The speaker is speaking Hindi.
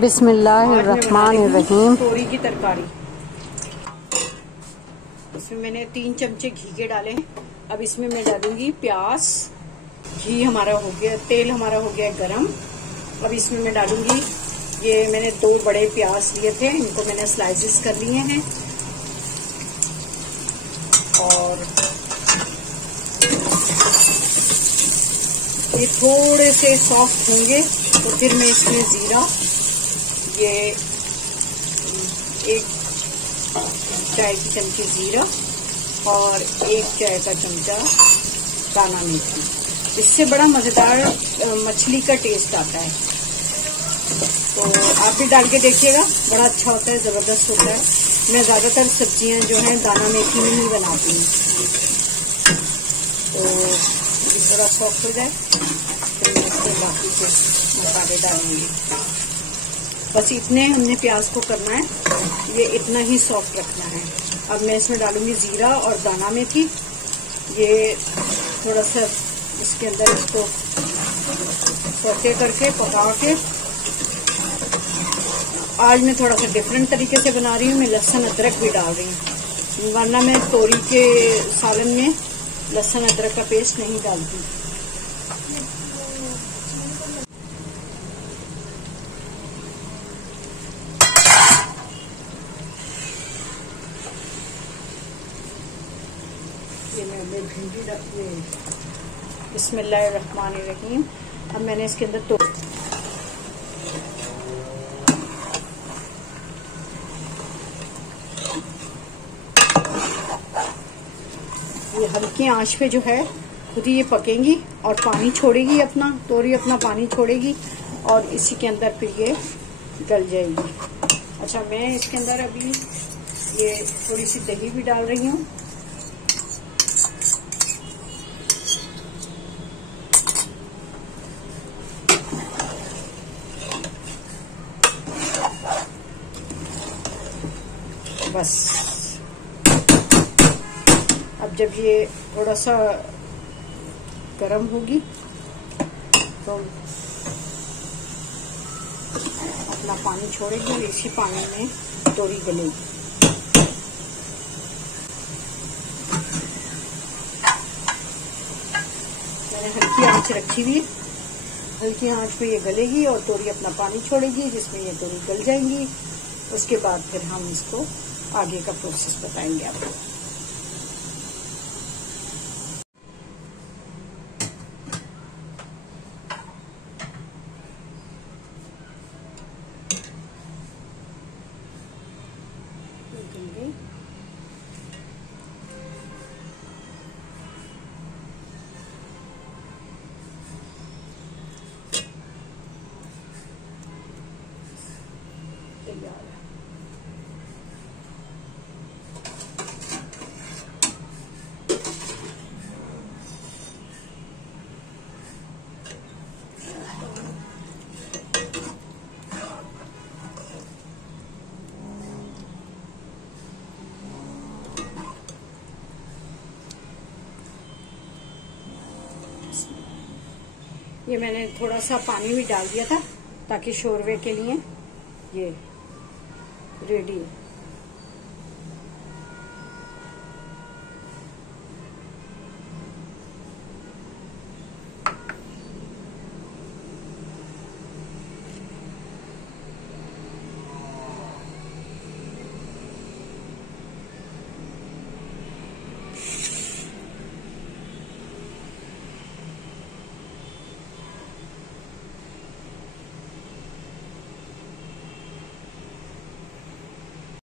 बिस्मिल्लाहिर्रहमानिर्रहीम। तोरी की तरकारी। इसमें मैंने 3 चमचे घी के डाले हैं। अब इसमें मैं डालूंगी प्याज। घी हमारा हो गया, तेल हमारा हो गया गरम। अब इसमें मैं डालूंगी, ये मैंने 2 बड़े प्याज लिए थे, इनको मैंने स्लाइसेस कर लिए हैं। और ये थोड़े से सॉफ्ट होंगे तो फिर मैं इसमें जीरा, ये 1 चाय की चमची जीरा और 1 चाय का चमचा दाना मेथी। इससे बड़ा मजेदार मछली का टेस्ट आता है, तो आप भी डाल के देखिएगा, बड़ा अच्छा होता है, जबरदस्त होता है। मैं ज्यादातर सब्जियां जो हैं दाना मेथी में ही बनाती हूँ। तो थोड़ा सॉफ्ट हो जाए फिर मैं इसमें बाकी के मसाले डालूंगी। बस इतने हमने प्याज को करना है, ये इतना ही सॉफ्ट रखना है। अब मैं इसमें डालूंगी जीरा और दाना मेथी। ये थोड़ा सा इसके अंदर इसको सौते करके पका के, आज मैं थोड़ा सा डिफरेंट तरीके से बना रही हूँ। मैं लहसुन अदरक भी डाल रही हूँ, वरना मैं तोरी के सालन में लहसुन अदरक का पेस्ट नहीं डालती। ये मैं भिंडी डाली। बिस्मिल्लाहिर्रहमानिर्रहीम। अब मैंने इसके अंदर ये हल्की आंच पे जो है खुद ही ये पकेंगी और पानी छोड़ेगी, अपना तोरी अपना पानी छोड़ेगी और इसी के अंदर फिर ये गल जाएगी। अच्छा, मैं इसके अंदर अभी ये थोड़ी सी दही भी डाल रही हूँ। बस अब जब ये थोड़ा सा गर्म होगी तो अपना पानी छोड़ेगी और इसी पानी में तोरी गलेगी। मैंने हल्की आंच रखी हुई है, हल्की आंच पे ये गलेगी और तोरी अपना पानी छोड़ेगी, जिसमें ये तोरी गल जाएंगी। उसके बाद फिर हम इसको आगे का प्रोसेस बताएंगे आपको। तैयार है। ये मैंने थोड़ा सा पानी भी डाल दिया था ताकि शोरवे के लिए ये रेडी है।